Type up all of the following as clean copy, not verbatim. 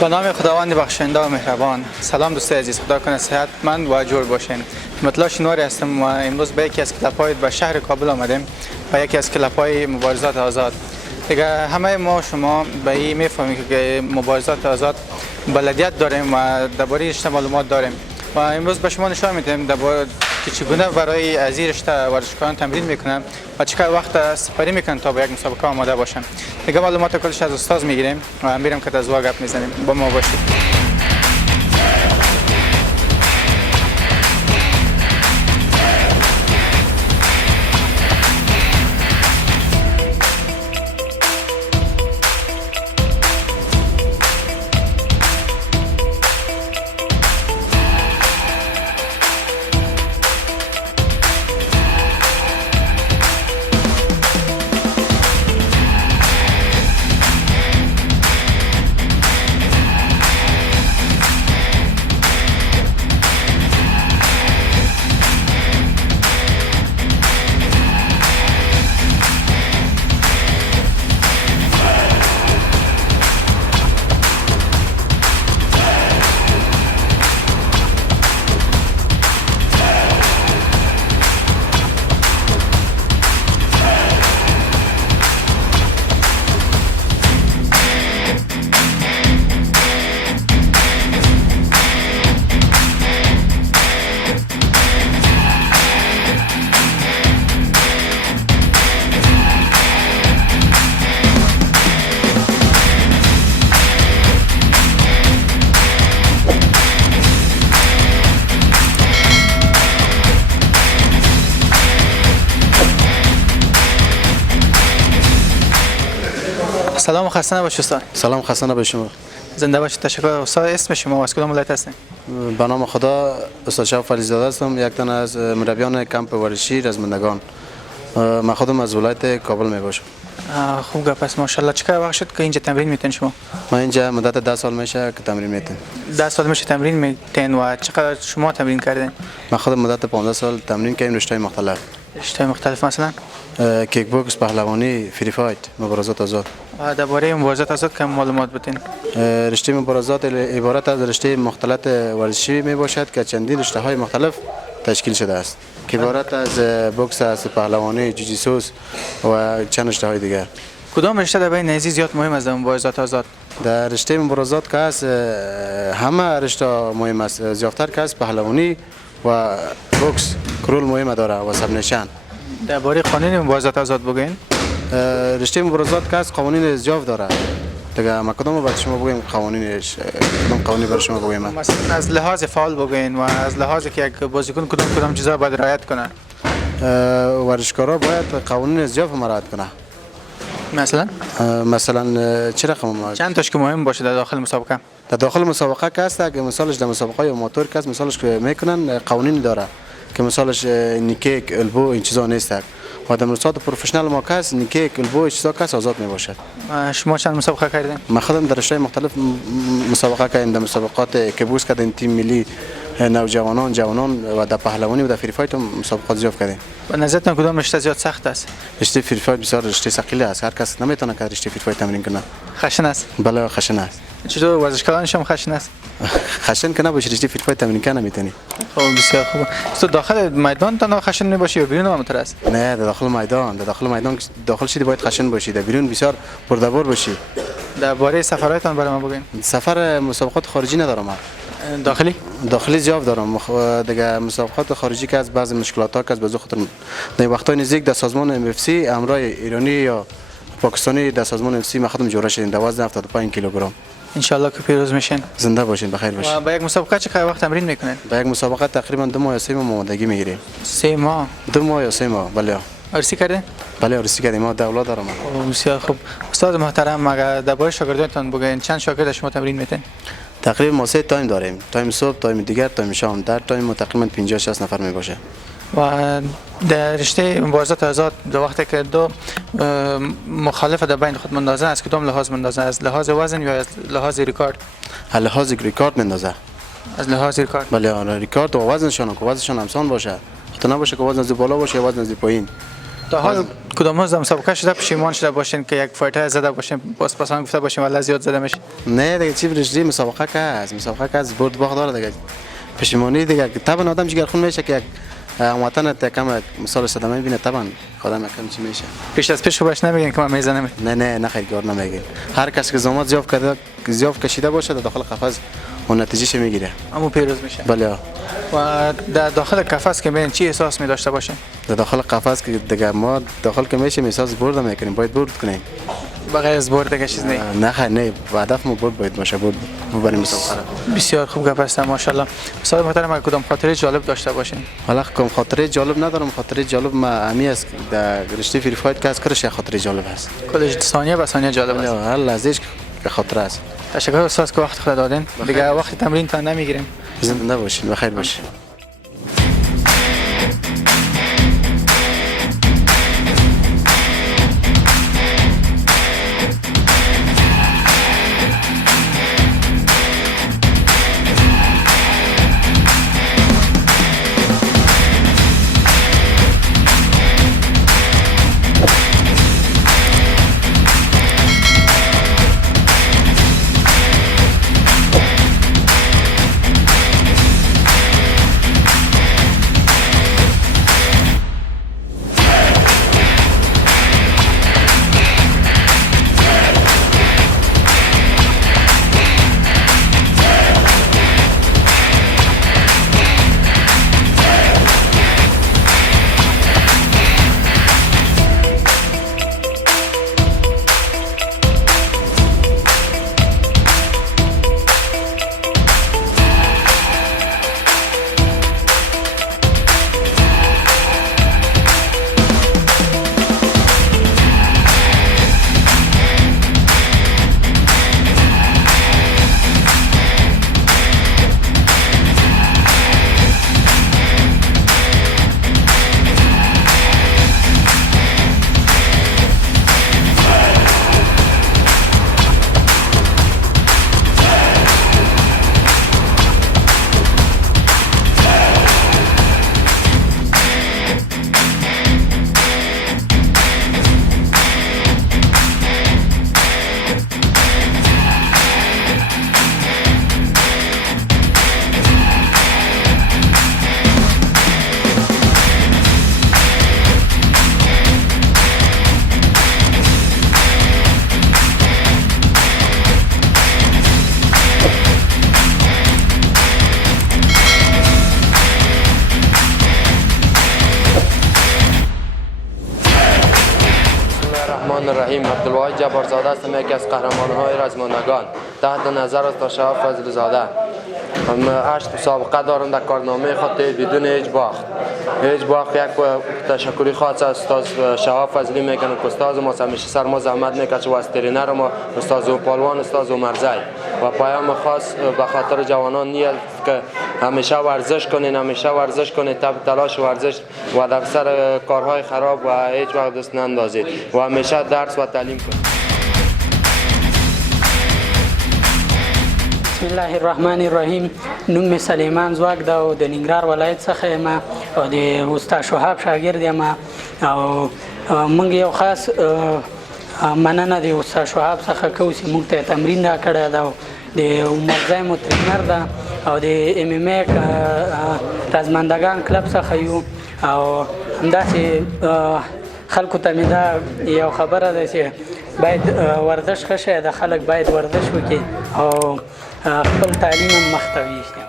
به نام خداوند بخشنده و مهربان. سلام دوستای عزیز، خدا کنه صحتمند و جور باشین. مطلع شنواری هستم و امروز به یکی از کلپ‌های به شهر کابل آمدیم، به یکی از کلپ‌های مبارزات آزاد. دیگه همه ما شما به این میفهمیم که مبارزات آزاد بلدیت داریم و درباره رشته معلومات داریم و امروز به شما نشان میدیم که چگونه برای از این رشته ورزشکاران تمرین میکنن و چقدر وقت سپری میکنن تا به یک مسابقه آماده باشن. دیگه معلومات کلش از استاد میگیریم و میریم که از گپ میزنیم. با ما باشید. سلام و خسته نباشید استاد. سلام، خسته نباشید شما. زنده باشید. تشکر. استاد اسم شما و از کدام ولایت هستین؟ به نام خدا استاد شاه فریزاده هستم، یک تن از مربیان کمپ ورزشی رزمندگان. من خودم از ولایت کابل می باشم. خوب گپ است. ماشاءالله. چقدر وقت شد که اینجا تمرین میتین شما؟ من اینجا مدت 10 سال میشه که تمرین میتم. 10 سال میشه تمرین میتین و چقدر شما تمرین کردین؟ من خودم مدت 15 سال تمرین کردم، رشته مختلف. رشته مختلف مثلا کیک بوکس، پهلوانی، فری فایت، مبارزات آزاد. درباره مبارزات آزاد کم معلومات بدین. رشته مبارزات عبارت از رشته مختلط ورزشی می باشد که چندین رشته های مختلف تشکیل شده است که عبارت از بوکس است، پهلوانی، جوجیتسو و چند رشته های دیگر. کدام رشته در بین نزی زیاد مهم است در مبارزات آزاد؟ در رشته مبارزات که است همه رشته مهم است. زیادتر که است پهلوانی و بوکس کرول مهم داره و سب نشان. درباره قانون مبارزات آزاد بگین. رشته مبارزات که است قوانین زیاد داره. دیگه ما کدوم برای شما بگیم قوانینش، کدوم قوانین برای شما بگیم؟ مثلا از لحاظ فعال بگین و از لحاظ که یک بازیکن کدام چیزا باید رعایت کنه. ورزشکارا باید قوانین زیاد رعایت کنه. مثلا چه رقم؟ چند تاش که مهم باشه در داخل مسابقه؟ در داخل مسابقه که است که مثالش در مسابقه آماتور که است مثالش که میکنن قوانین داره که مثالش نیکیک، البو این چیزا نیست. و در مسابقات پروفشنال ما که است نیکیک، البو این چیزا که است آزاد میباشد. شما چند مسابقه کردین؟ من خودم در رشته مختلف مسابقه کردم، در مسابقات کبوس کردم، تیم ملی، نوجوانان، جوانان و در پهلوانی و در فری فایت مسابقات زیاد کردیم. به نظرتون کدام رشته زیاد سخت است؟ رشته فری فایت بسیار رشته ثقیل است، هر کس نمیتونه که رشته فری فایت تمرین کنه. خشن است؟ بله خشن است. چطور ورزشکارانش هم خشن است؟ خشن که نباشه رشته فری فایت تمرین کنه نمیتونی. خب بسیار خوب. تو داخل میدان تنها خشن نباشی یا بیرون هم است؟ نه، در داخل میدان، داخل شدی باید خشن باشی، در بیرون بسیار پردبار باشی. درباره سفرهایتان برای ما بگین. سفر مسابقات خارجی ندارم من. داخلی زیاد دارم. دیگه مسابقات خارجی که از بعضی مشکلات ها که از بازو خاطر در وقتای نزدیک در سازمان MFC امرای ایرانی یا پاکستانی در سازمان MFC ما خودم جوره شدیم در وزن 75 کیلوگرم. ان شاء الله که پیروز میشین. زنده باشین، بخیر باشین. و با یک مسابقه چقدر وقت تمرین میکنین؟ با یک مسابقه تقریبا 2 ماه یا 3 ماه آمادگی میگیریم. 3 ماه؟ 2 ماه یا 3 ماه. بله. عرضی کردین؟ بله عرضی کردیم. ما دولت دارم. بسیار خوب. استاد محترم، اگر درباره شاگردانتان بگین چند شاگرد شما تمرین میتین؟ تقریبا ما 3 تایم داریم. تایم صبح، تایم دیگر، تایم شام. در تایم تقریبا 50 60 نفر می باشه. و در رشته مبارزات آزاد در وقتی که دو مخالف در بین خود مندازن، از کدام لحاظ مندازن؟ از لحاظ وزن یا از لحاظ ریکارد؟ از لحاظ ریکارد مندازه. از لحاظ ریکارد؟ بله، ریکارد و وزنشان، که وزنشان همسان باشه. خاطر نباشه که وزن از بالا باشه یا وزن از پایین. تا حال کدام از مسابقه شده پشیمان شده باشین که یک فایتر زده باشین باز پسان گفته باشین ولی زیاد زده میشه؟ نه دیگه چی برشتی مسابقه که از برد باخت داره دیگه. پشیمانی دیگه طبعا آدم جگرخون میشه که یک وطن کم مثال صدمه میبینه طبعا آدم کم چی میشه. پیش از پیش خوبش نمیگین که من میزنم؟ نه خیلی کار نمیگین. هر کس که زحمت زیاف کشیده باشه در داخل قفس اون نتیجهش میگیره. اما پیروز میشه. بله. و در داخل قفس که ببین چی احساس می داشته باشین؟ در داخل قفس که دیگه ما داخل که میشیم احساس برد میکنیم، باید برد کنیم. بغیر از برد دیگه چیز نه؟ نه خیر نه، هدف ما برد باید باشه، برد ببریم مسابقه. بسیار خوب گپ است ماشاءالله. استاد محترم کدام خاطره جالب داشته باشین؟ حالا کم خاطره جالب ندارم، خاطره جالب ما امی است در رشته فری فایت که از کرش خاطره جالب است. کلش ثانیه به ثانیه جالب است. هر لحظهش که خاطره است. تشکر استاد که وقت خود دادین. دیگه وقت تمرین تا نمیگیریم. زنده باشین، بخیر باشین. الرحیم عبدالواحد جبارزاده هستم، یکی از قهرمان‌های رزمندگان تحت نظر است شاه فضل‌زاده. 8 مسابقه دارم در کارنامه خود بدون هیچ باخت. یک تشکری خاص از استاد شهاب فضلی میکنم که استاد ما همیشه سر ما زحمت میکشه و از ترینر ما استاد پالوان استاد مرزی و پیام خاص به خاطر جوانان نیست که همیشه ورزش کنین تب تلاش ورزش و در سر کارهای خراب و هیچ وقت دست نندازید و همیشه درس و تعلیم کنید. بسم الله الرحمن الرحیم. نوم سلیمان زواک دا او د ننګرهار ولایت څخه یم او د استاد شهاب شاګرد یم او موږ یو خاص مننه د استاد شهاب څخه کوو چې موږ ته تمرین را کړی دا د عمرزی مو ټرینر ده او د ام ام ای رزمندگان کلب څخه یو او همداسې خلکو ته مې دا یو خبره ده چې باید ورزش ښه شی د خلک باید ورزش وکړي او خپل تعلیم هم مخ ته ویښي.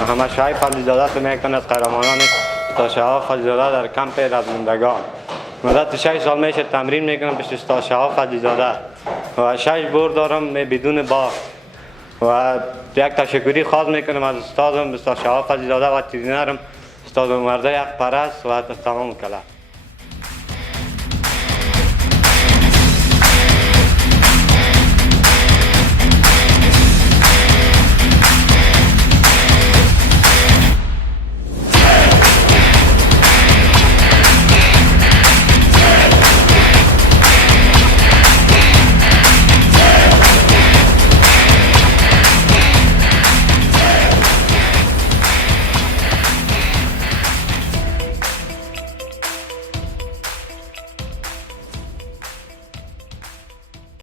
محمد شعیب فضل‌زاده تو میکنم از قهرمانان استاد شهاب فضل‌زاده در کمپ رزمندگان. مدت 6 سال میشه تمرین میکنم پیش استاد شهاب فضل‌زاده و 6 برد دارم بدون باخت و یک تشکری خاص میکنم از استادم استاد شهاب فضل‌زاده و ترینرم استاد مرده یک پرست و تمام کلا.